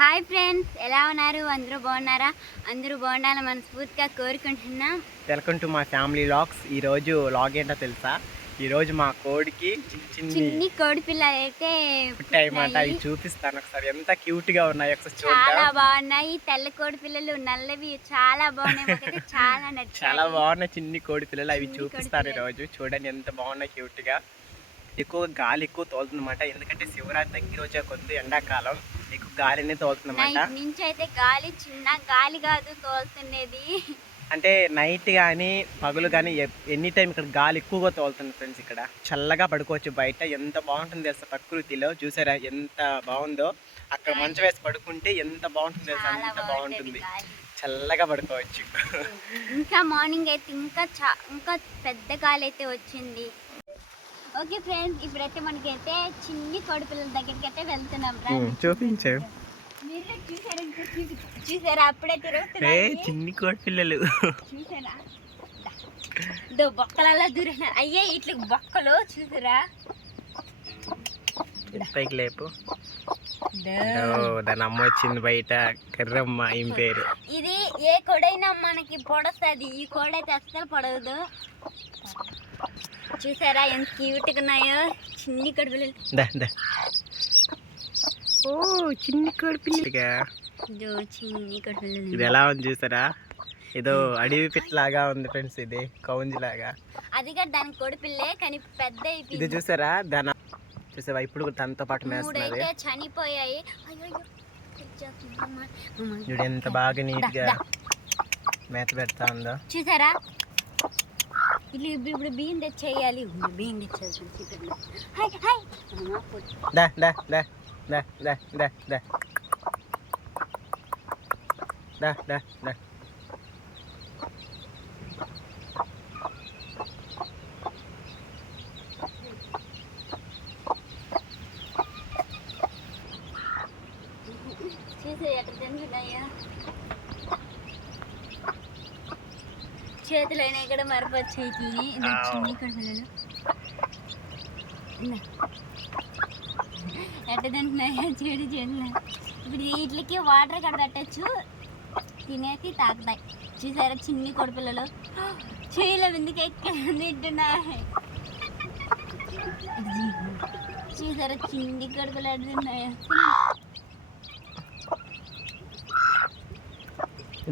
Hi friends ఎలా ఉన్నారు? అందరూ బాగున్నారా? అందరూ బాగుండాలని మనస్ఫూర్తిగా కోరుకుంటున్నాం. వెల్కమ్ టు మా ఫ్యామిలీ లాగ్స్ ఈ రోజు లాగ్ ఏంటో తెలుసా? ఈ రోజు మా కోడికి చిన్న కోడి పిల్లలు అయితే పుట్టాయన్నమాట అవి చూపిస్తాను ఒకసారి. ఎంత క్యూట్గా ఉన్నాయి ఒకసారి చాలా బాగున్నాయి. తెల్ల కోడి పిల్లలు నల్లవి చాలా బాగున్నాయి. చాలా నచ్చాయి. చాలా బాగున్నాయి చిన్ని కోడి పిల్లలు. అవి చూపిస్తారు ఈ కోడి రోజు. చూడండి ఎంత బాగున్నాయి క్యూట్గా. ఎక్కువ గాలి ఎక్కువ తోలుతుందన్నమాట. ఎందుకంటే శివరాత్రి దగ్గర వచ్చే కొద్ది ఎండాకాలం. గాలినే తోలుతుందన్నమాట? నైట్ నుంచి అయితే గాలి చిన్న గాలి కాదు తోలుతుండేది అంటే నైట్ కానీ పగులు కానీ ఎనీ టైం ఇక్కడ గాలి ఎక్కువగా తోలుతుంది ఫ్రెండ్స్ ఇక్కడ. చల్లగా పడుకోవచ్చు బయట. ఎంత బాగుంటుంది తెలుసా ప్రకృతిలో? చూసారా ఎంత బాగుందో? అక్కడ మంచం వేసి పడుకుంటే ఎంత బాగుంటుంది తెలుసా? అంత బాగుంటుంది చల్లగా పడుకోవచ్చు. ఇంకా మార్నింగ్ అయితే ఇంకా చా ఇంకా పెద్ద గాలి అయితే వచ్చింది. ఓకే ఫ్రెండ్స్ ఇప్పుడైతే మనకైతే చిన్ని కోడి పిల్లల దగ్గరికి అయితే వెళ్తున్నాం రా. చూపించు. మీరు చూసారా ఇంకా చూపి- చూసారా? అప్పుడే ఏ తిరుగుతున్నాయి చిన్ని కోడి పిల్లలు. చూసారా? దో బొక్కలలో దూరిన? అయ్యే ఇట్లా బొక్కలు చూసారా? పైకి లేపు. దాని అమ్మ వచ్చింది బయట. కర్రమ్మ ఏం పేరు. ఇది ఏ కోడైనా మనకి పొడస్తుంది. ఈ కోడ అయితే అస్సలు పొడవదు. చూసారా ఎంత క్యూట్గా ఉన్నాయో? చిన్ని కోడి పిల్లలు దా దా. ఓ చిన్ని కోడి పిల్లగా దో చిన్ని కోడి పిల్లలు ఇది ఎలా ఉంది చూసారా? ఏదో అడవి పిట్ లాగా ఉంది ఫ్రెండ్స్ ఇది కౌంజి లాగా. అది కూడా దాని కోడి పిల్లే కానీ పెద్ద ఇది చూసారా? దాని చూసావా? ఇప్పుడు తనతో పాటు మేస్తున్నది. మూడైతే చనిపోయాయి. చూడు ఎంత బాగా నీట్గా దా, మేత పెడతా ఉందో. చూసారా? ఇల్లు ఇప్పుడు ఇప్పుడు బియ్యం తెచ్చేయాలి ఇప్పుడు బియ్యం తెచ్చేది హాయ్ హాయ్ అమ్మ, పొట్టు. దా దా దా దా దా దా దా దా దా దా చూసే ఎక్కడ తింటున్నాయా చేతులు అయినా కూడా మరపచ్చు వీటిని ఇది ఎట్ట తింటున్నాయా చెడు చేతులు ఇప్పుడు వీటికి వాటర్ కడ తట్టచ్చు. తినేసి తాకుతాయి చూసారా చిన్ని కొడుపిల్లలు? చేయిలో ఎందుకు ఎక్కడ తింటున్నాయి. చూసారా చిన్ని కడుపులు ఎట్ట తిన్నాయా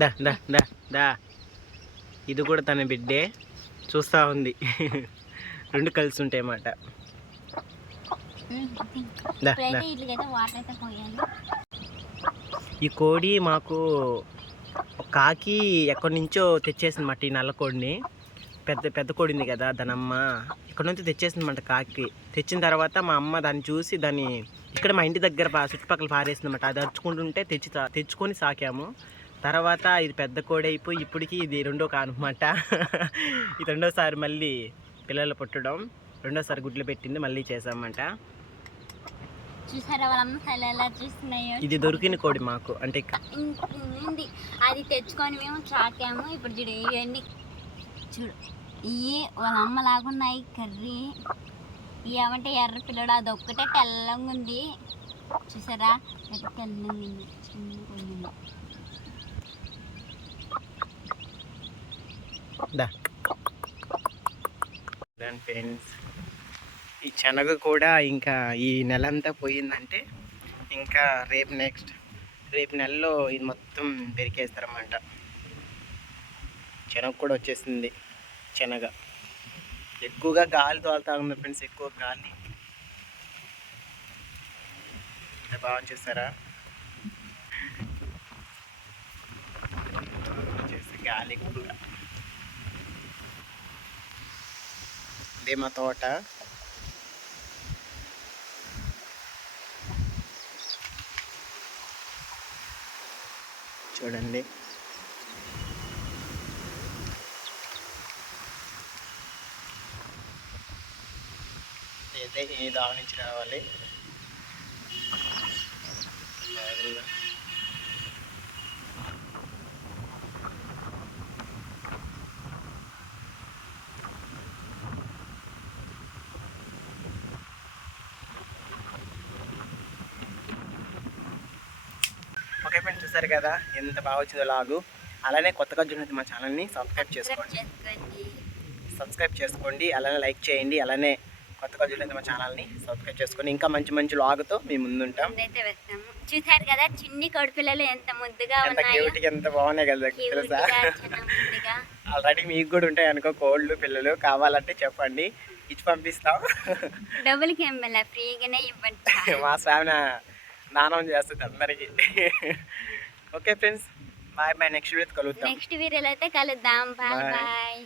దా దా దా దా. ఇది కూడా తన బిడ్డే. చూస్తా ఉంది. రెండు కలిసి ఉంటాయి అన్నమాట. ఈ కోడి మాకు కాకి ఎక్కడి నుంచో తెచ్చేసిందన్నమాట ఈ నల్ల కోడిని. పెద్ద పెద్ద కోడి ఉంది కదా దాని అమ్మ ఇక్కడ నుంచి తెచ్చేసిందన్నమాట కాకి. తెచ్చిన తర్వాత మా అమ్మ దాన్ని చూసి దాన్ని ఇక్కడ మా ఇంటి దగ్గర చుట్టుపక్కల పారేసిందన్నమాట అది అరుచుకుంటుంటే తెచ్చి తెచ్చుకొని సాకాము. తర్వాత ఇది పెద్ద కోడి అయిపోయి ఇప్పటికి ఇది రెండో కానమాట. ఇది రెండోసారి మళ్ళీ పిల్లలు పుట్టడం రెండోసారి గుడ్లు పెట్టింది మళ్ళీ చేసామంట ఇది దొరికిన కోడి మాకు. అంటే అది తెచ్చుకొని మేము చాకాము. ఇప్పుడు చూడు ఇవన్నీ చూడు. ఇవి వాళ్ళ అమ్మ లాగున్నాయి కర్రీ. ఏమంటే ఎర్ర పిల్లడు. అది ఒక్కటే తెల్లంగా ఉంది. చూసారా? తెల్లంగా ఉంది. చిన్న ఫ్రెండ్స్ ఈ శనగ కూడా ఇంకా ఈ నెల అంతా పోయిందంటే ఇంకా రేపు నెక్స్ట్ రేపు నెలలో ఇది మొత్తం పెరికేస్తారన్నమాట. శనగ కూడా వచ్చేసింది శనగ. ఎక్కువగా గాలి తోలుతా ఉంది ఫ్రెండ్స్ ఎక్కువ గాలి. ఎంత బాగా చూసారా వచ్చేసి గాలి ఎక్కువగా ఇదే మా తోట. చూడండి. అయితే ఈ దావనించి రావాలి బాగుందా? ఫ్రెండ్స్ చూసారు కదా? ఎంత బాగా వచ్చిందో లాగు. అలానే కొత్తగా చూడండి మా ఛానల్ని సబ్స్క్రైబ్ చేసుకోండి. సబ్స్క్రైబ్ చేసుకోండి. అలానే లైక్ చేయండి. అలానే కొత్తగా చూడండి మా ఛానల్ని సబ్స్క్రైబ్ చేసుకోండి. ఇంకా మంచి మంచి లాగుతో మేము ముందుంటాం. చూసారు కదా చిన్ని కోడి పిల్లలు ఎంత ముద్దుగా ఎంత క్యూట్ ఎంత బాగున్నాయి కదా తెలుసా? ఆల్రెడీ మీకు కూడా ఉంటాయి అనుకో కోళ్ళు పిల్లలు కావాలంటే చెప్పండి. ఇచ్చి పంపిస్తాం. డబ్బులకి వెళ్ళా ఫ్రీగానే ఇవ్వండి. మా స్వామి స్నానం చేస్తుంది అందరికి. Okay friends bye bye next video కలుగుతాం next వీడియోలో అయితే కలుద్దాం. బాయ్. బాయ్.